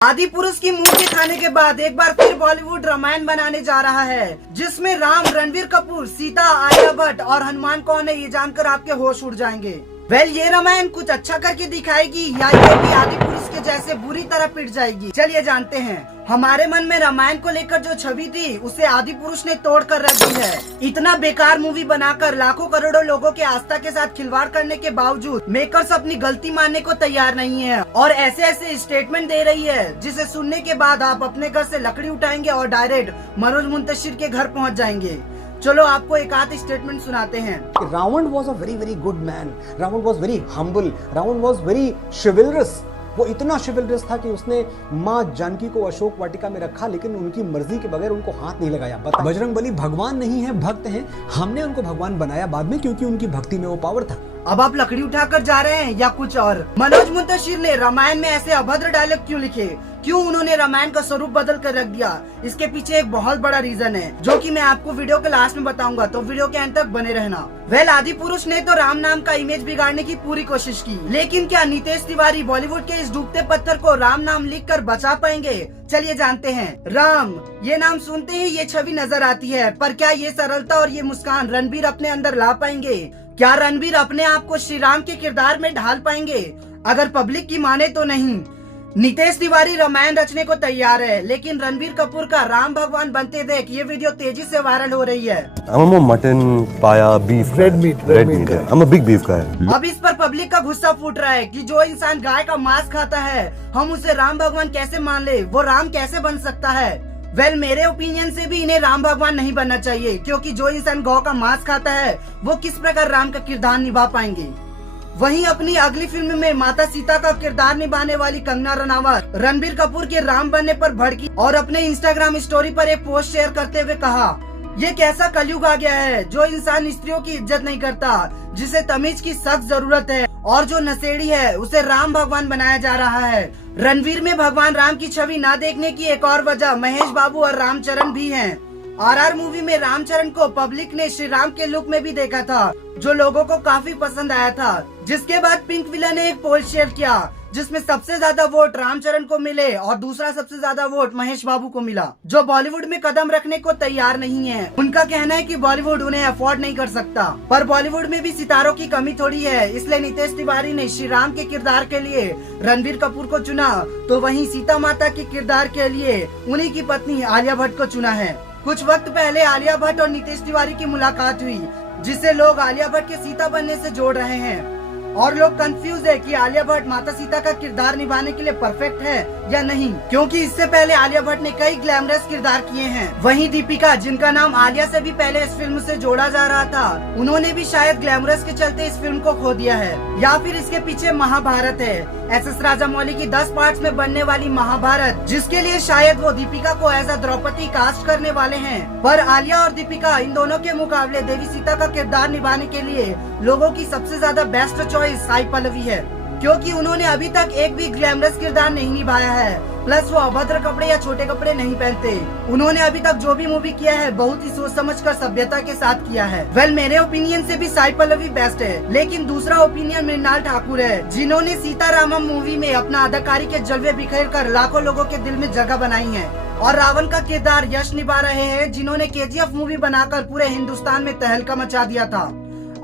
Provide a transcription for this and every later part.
आदि पुरुष की मुंह खाने के बाद एक बार फिर बॉलीवुड रामायण बनाने जा रहा है, जिसमें राम रणबीर कपूर, सीता आलिया भट्ट और हनुमान कौन है ये जानकर आपके होश उड़ जाएंगे। ये रामायण कुछ अच्छा करके दिखाएगी या ये भी आदि पुरुष के जैसे बुरी तरह पिट जाएगी, चलिए जानते हैं। हमारे मन में रामायण को लेकर जो छवि थी उसे आदि पुरुष ने तोड़ कर रख दी है। इतना बेकार मूवी बनाकर लाखों करोड़ों लोगों के आस्था के साथ खिलवाड़ करने के बावजूद मेकर्स अपनी गलती मानने को तैयार नहीं है और ऐसे ऐसे स्टेटमेंट दे रही है जिसे सुनने के बाद आप अपने घर से लकड़ी उठाएंगे और डायरेक्ट मनोज मुंतशिर के घर पहुँच जाएंगे। चलो आपको एक आध स्टेटमेंट सुनाते हैं। Ravan was a very good man, Ravan was very humble, Ravan was very chivalrous. वो इतना शिवलरस था कि उसने माँ जानकी को अशोक वाटिका में रखा, लेकिन उनकी मर्जी के बगैर उनको हाथ नहीं लगाया। बजरंगबली भगवान नहीं है, भक्त हैं। हमने उनको भगवान बनाया बाद में, क्योंकि उनकी भक्ति में वो पावर था। अब आप लकड़ी उठाकर जा रहे हैं या कुछ और? मनोज मुंतशिर ने रामायण में ऐसे अभद्र डायलॉग क्यों लिखे? क्यों उन्होंने रामायण का स्वरूप बदल कर रख दिया? इसके पीछे एक बहुत बड़ा रीजन है, जो कि मैं आपको वीडियो के लास्ट में बताऊंगा, तो वीडियो के अंत तक बने रहना। आदि पुरुष ने तो राम नाम का इमेज बिगाड़ने की पूरी कोशिश की, लेकिन क्या नितेश तिवारी बॉलीवुड के इस डूबते पत्थर को राम नाम लिखकर बचा पाएंगे? चलिए जानते हैं। राम ये नाम सुनते ही ये छवि नजर आती है, पर क्या ये सरलता और ये मुस्कान रणबीर अपने अंदर ला पाएंगे? क्या रणबीर अपने आप को श्री राम के किरदार में ढाल पाएंगे? अगर पब्लिक की माने तो नहीं। नितेश तिवारी रामायण रचने को तैयार है, लेकिन रणबीर कपूर का राम भगवान बनते देख ये वीडियो तेजी से वायरल हो रही है। I'm a mutton, paya, beef, red meat. I'm a big beef guy. अब इस पर पब्लिक का गुस्सा फूट रहा है कि जो इंसान गाय का मांस खाता है हम उसे राम भगवान कैसे मान ले? वो राम कैसे बन सकता है? मेरे ओपिनियन से भी इन्हें राम भगवान नहीं बनना चाहिए, क्योंकि जो इंसान गौ का मांस खाता है वो किस प्रकार राम का किरदार निभा पाएंगे? वहीं अपनी अगली फिल्म में माता सीता का किरदार निभाने वाली कंगना रनावत रणबीर कपूर के राम बनने पर भड़की और अपने इंस्टाग्राम स्टोरी पर एक पोस्ट शेयर करते हुए कहा, ये कैसा कलयुग आ गया है जो इंसान स्त्रियों की इज्जत नहीं करता, जिसे तमीज की सख्त जरूरत है, और जो नशेड़ी है उसे राम भगवान बनाया जा रहा है। रणवीर में भगवान राम की छवि न देखने की एक और वजह महेश बाबू और रामचरण भी हैं। RR मूवी में रामचरण को पब्लिक ने श्री राम के लुक में भी देखा था, जो लोगों को काफी पसंद आया था। जिसके बाद पिंक विला ने एक पोल शेयर किया, जिसमें सबसे ज्यादा वोट रामचरण को मिले और दूसरा सबसे ज्यादा वोट महेश बाबू को मिला, जो बॉलीवुड में कदम रखने को तैयार नहीं है। उनका कहना है कि बॉलीवुड उन्हें अफोर्ड नहीं कर सकता, पर बॉलीवुड में भी सितारों की कमी थोड़ी है, इसलिए नितेश तिवारी ने श्री राम के किरदार के लिए रणबीर कपूर को चुना, तो वहीं सीता माता के किरदार के लिए उन्हीं की पत्नी आलिया भट्ट को चुना है। कुछ वक्त पहले आलिया भट्ट और नितेश तिवारी की मुलाकात हुई, जिसे लोग आलिया भट्ट के सीता बनने से जोड़ रहे हैं, और लोग कंफ्यूज है कि आलिया भट्ट माता सीता का किरदार निभाने के लिए परफेक्ट है या नहीं, क्योंकि इससे पहले आलिया भट्ट ने कई ग्लैमरस किरदार किए हैं। वहीं दीपिका, जिनका नाम आलिया से भी पहले इस फिल्म से जोड़ा जा रहा था, उन्होंने भी शायद ग्लैमरस के चलते इस फिल्म को खो दिया है, या फिर इसके पीछे महाभारत है। SS राजामौली की 10 पार्ट्स में बनने वाली महाभारत, जिसके लिए शायद वो दीपिका को एज अ द्रौपदी कास्ट करने वाले हैं। पर आलिया और दीपिका इन दोनों के मुकाबले देवी सीता का किरदार निभाने के लिए लोगों की सबसे ज्यादा बेस्ट चॉइस साई पल्लवी है, क्योंकि उन्होंने अभी तक एक भी ग्लैमरस किरदार नहीं निभाया है, प्लस वो अभद्र कपड़े या छोटे कपड़े नहीं पहनते। उन्होंने अभी तक जो भी मूवी किया है बहुत ही सोच समझकर सभ्यता के साथ किया है। मेरे ओपिनियन से भी साई पल्लवी बेस्ट है, लेकिन दूसरा ओपिनियन मृणाल ठाकुर है, जिन्होंने सीतारामम मूवी में अपना अदाकारी के जलवे बिखेर कर लाखों लोगों के दिल में जगह बनाई है, और रावण का किरदार यश निभा रहे हैं, जिन्होंने KGF मूवी बनाकर पूरे हिंदुस्तान में तहलका मचा दिया था।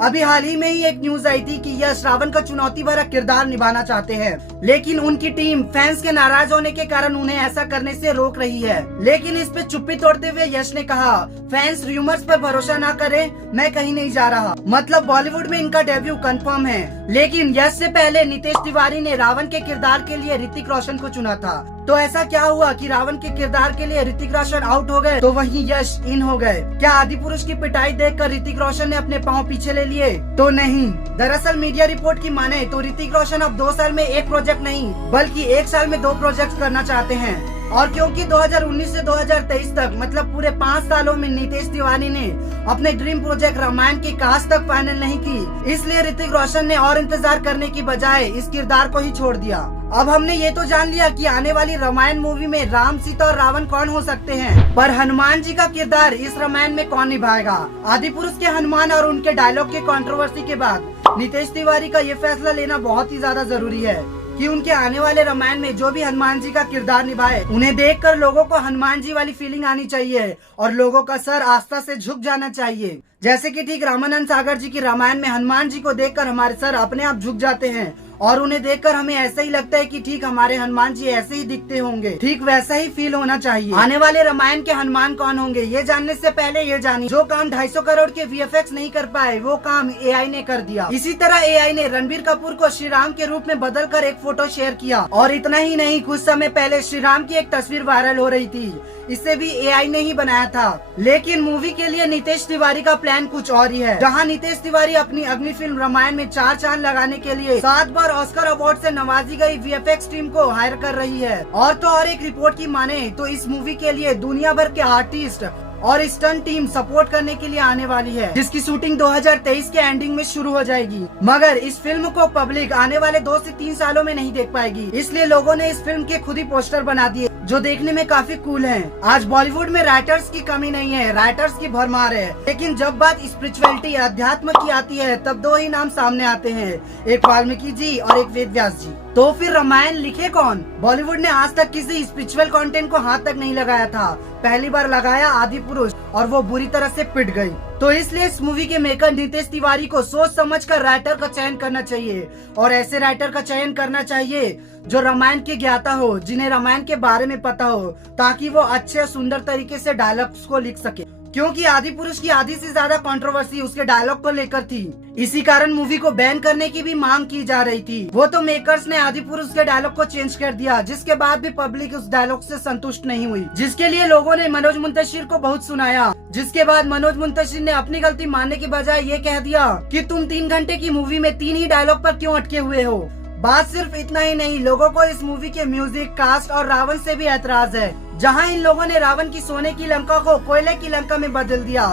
अभी हाल ही में ही एक न्यूज आई थी कि यश रावण का चुनौती भरा किरदार निभाना चाहते हैं, लेकिन उनकी टीम फैंस के नाराज होने के कारण उन्हें ऐसा करने से रोक रही है। लेकिन इस पे चुप्पी तोड़ते हुए यश ने कहा, फैंस रूमर्स पर भरोसा ना करें, मैं कहीं नहीं जा रहा। मतलब बॉलीवुड में इनका डेब्यू कंफर्म है। लेकिन यश से पहले नितेश तिवारी ने रावण के किरदार के लिए ऋतिक रोशन को चुना था, तो ऐसा क्या हुआ कि रावण के किरदार के लिए ऋतिक रोशन आउट हो गए तो वहीं यश इन हो गए? क्या आदि पुरुष की पिटाई देखकर ऋतिक रोशन ने अपने पांव पीछे ले लिए? तो नहीं। दरअसल मीडिया रिपोर्ट की माने तो ऋतिक रोशन अब 2 साल में एक प्रोजेक्ट नहीं बल्कि 1 साल में 2 प्रोजेक्ट करना चाहते हैं, और क्योंकि 2019 से 2023 तक मतलब पूरे 5 सालों में नितेश तिवारी ने अपने ड्रीम प्रोजेक्ट रामायण की कास्ट तक फाइनल नहीं की, इसलिए ऋतिक रोशन ने और इंतजार करने की बजाय इस किरदार को ही छोड़ दिया। अब हमने ये तो जान लिया कि आने वाली रामायण मूवी में राम, सीता और रावण कौन हो सकते हैं, पर हनुमान जी का किरदार इस रामायण में कौन निभाएगा? आदि पुरुष के हनुमान और उनके डायलॉग के कंट्रोवर्सी के बाद नितेश तिवारी का ये फैसला लेना बहुत ही ज्यादा जरूरी है। कि उनके आने वाले रामायण में जो भी हनुमान जी का किरदार निभाए, उन्हें देखकर लोगों को हनुमान जी वाली फीलिंग आनी चाहिए और लोगों का सर आस्था से झुक जाना चाहिए। जैसे कि ठीक रामानंद सागर जी की रामायण में हनुमान जी को देखकर हमारे सर अपने आप झुक जाते हैं और उन्हें देखकर हमें ऐसा ही लगता है कि ठीक हमारे हनुमान जी ऐसे ही दिखते होंगे। ठीक वैसा ही फील होना चाहिए। आने वाले रामायण के हनुमान कौन होंगे, ये जानने से पहले ये जानिए, जो काम 250 करोड़ के VFX नहीं कर पाए वो काम AI ने कर दिया। इसी तरह AI ने रणबीर कपूर को श्री राम के रूप में बदल कर एक फोटो शेयर किया और इतना ही नहीं, कुछ समय पहले श्री राम की एक तस्वीर वायरल हो रही थी, इसे भी AI ने ही बनाया था। लेकिन मूवी के लिए नितेश तिवारी का प्लान कुछ और ही है। जहाँ नितेश तिवारी अपनी अगली फिल्म रामायण में 4 चांद लगाने के लिए 7 बार ऑस्कर अवार्ड से नवाजी गई VFX टीम को हायर कर रही है। और तो और एक रिपोर्ट की माने तो इस मूवी के लिए दुनिया भर के आर्टिस्ट और स्टंट टीम सपोर्ट करने के लिए आने वाली है, जिसकी शूटिंग 2023 के एंडिंग में शुरू हो जाएगी। मगर इस फिल्म को पब्लिक आने वाले 2 से 3 सालों में नहीं देख पाएगी, इसलिए लोगों ने इस फिल्म के खुद ही पोस्टर बना दिए जो देखने में काफी कूल हैं। आज बॉलीवुड में राइटर्स की कमी नहीं है, राइटर्स की भरमार है, लेकिन जब बात स्पिरिचुअलिटी अध्यात्म की आती है तब 2 ही नाम सामने आते हैं, एक वाल्मीकि जी और एक वेद व्यास जी। तो फिर रामायण लिखे कौन? बॉलीवुड ने आज तक किसी स्पिरिचुअल कंटेंट को हाथ तक नहीं लगाया था, पहली बार लगाया आदि पुरुष और वो बुरी तरह से पिट गई। तो इसलिए इस मूवी के मेकर नितेश तिवारी को सोच समझकर राइटर का चयन करना चाहिए और ऐसे राइटर का चयन करना चाहिए जो रामायण के ज्ञाता हो, जिन्हें रामायण के बारे में पता हो, ताकि वो अच्छे और सुंदर तरीके से डायलॉग्स को लिख सके। क्योंकि आदि पुरुष की आधी से ज्यादा कंट्रोवर्सी उसके डायलॉग को लेकर थी, इसी कारण मूवी को बैन करने की भी मांग की जा रही थी। वो तो मेकर्स ने आदि पुरुष के डायलॉग को चेंज कर दिया, जिसके बाद भी पब्लिक उस डायलॉग से संतुष्ट नहीं हुई, जिसके लिए लोगों ने मनोज मुंतशिर को बहुत सुनाया। जिसके बाद मनोज मुंतशिर ने अपनी गलती मानने की बजाय ये कह दिया कि तुम 3 घंटे की मूवी में 3 ही डायलॉग पर क्यों अटके हुए हो। बात सिर्फ इतना ही नहीं, लोगों को इस मूवी के म्यूजिक, कास्ट और रावण से भी ऐतराज है। जहां इन लोगों ने रावण की सोने की लंका को कोयले की लंका में बदल दिया,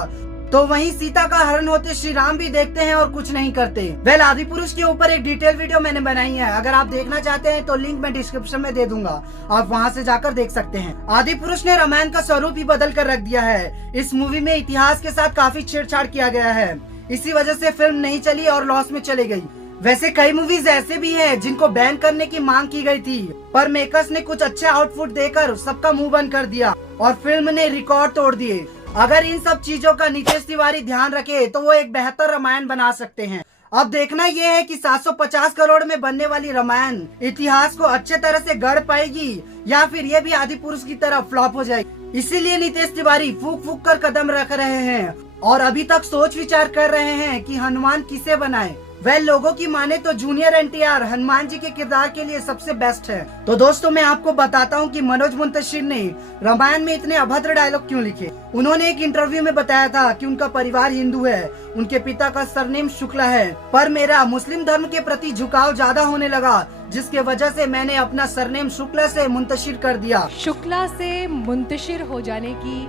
तो वहीं सीता का हरण होते श्री राम भी देखते हैं और कुछ नहीं करते। वेल, आदि पुरुष के ऊपर एक डिटेल वीडियो मैंने बनाई है, अगर आप देखना चाहते हैं तो लिंक मैं डिस्क्रिप्शन में दे दूंगा, आप वहां से जाकर देख सकते हैं। आदि पुरुष ने रामायण का स्वरूप ही बदल कर रख दिया है। इस मूवी में इतिहास के साथ काफी छेड़छाड़ किया गया है, इसी वजह से फिल्म नहीं चली और लॉस में चली गई। वैसे कई मूवीज ऐसे भी हैं जिनको बैन करने की मांग की गई थी, पर मेकर्स ने कुछ अच्छे आउटपुट देकर सबका मुंह बंद कर दिया और फिल्म ने रिकॉर्ड तोड़ दिए। अगर इन सब चीजों का नितेश तिवारी ध्यान रखे तो वो एक बेहतर रामायण बना सकते हैं। अब देखना ये है कि 750 करोड़ में बनने वाली रामायण इतिहास को अच्छे तरह से गढ़ पाएगी या फिर ये भी आदि पुरुष की तरह फ्लॉप हो जाएगी। इसीलिए नितेश तिवारी फूक फूक कर कदम रख रहे हैं और अभी तक सोच विचार कर रहे हैं कि हनुमान किसे बनाए। वह लोगों की माने तो जूनियर NTR हनुमान जी के किरदार के लिए सबसे बेस्ट है। तो दोस्तों, मैं आपको बताता हूँ कि मनोज मुंतशिर ने रामायण में इतने अभद्र डायलॉग क्यों लिखे। उन्होंने एक इंटरव्यू में बताया था कि उनका परिवार हिंदू है, उनके पिता का सरनेम शुक्ला है, पर मेरा मुस्लिम धर्म के प्रति झुकाव ज्यादा होने लगा, जिसके वजह से मैंने अपना सरनेम शुक्ला से मुंतशिर कर दिया। शुक्ला से मुंतशिर हो जाने की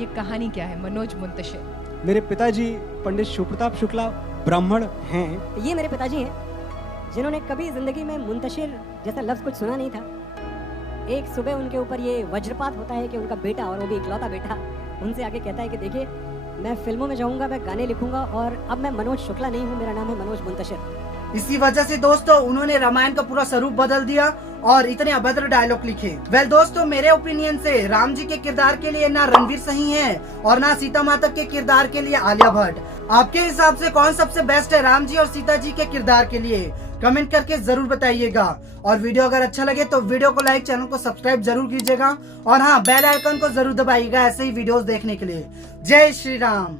ये कहानी क्या है मनोज मुंतशिर? मेरे पिताजी पंडित शिवप्रताप शुक्ला ब्राह्मण हैं। ये मेरे पिताजी हैं जिन्होंने कभी जिंदगी में मुंतशिर जैसा लफ्ज कुछ सुना नहीं था। एक सुबह उनके ऊपर ये वज्रपात होता है कि उनका बेटा, और वो भी इकलौता बेटा, उनसे आके कहता है कि देखिए, मैं फिल्मों में जाऊंगा, मैं गाने लिखूंगा और अब मैं मनोज शुक्ला नहीं हूँ, मेरा नाम है मनोज मुंतशिर। इसी वजह से दोस्तों उन्होंने रामायण का पूरा स्वरूप बदल दिया और इतने अभद्र डायलॉग लिखे। वेल दोस्तों, मेरे ओपिनियन से राम जी के किरदार के लिए ना रणवीर सही है और ना सीता माता के किरदार के लिए आलिया भट्ट। आपके हिसाब से कौन सबसे बेस्ट है राम जी और सीता जी के किरदार के लिए? कमेंट करके जरूर बताइएगा। और वीडियो अगर अच्छा लगे तो वीडियो को लाइक, चैनल को सब्सक्राइब जरूर कीजिएगा और हाँ, बेल आइकन को जरूर दबाइएगा ऐसे ही वीडियोस देखने के लिए। जय श्री राम।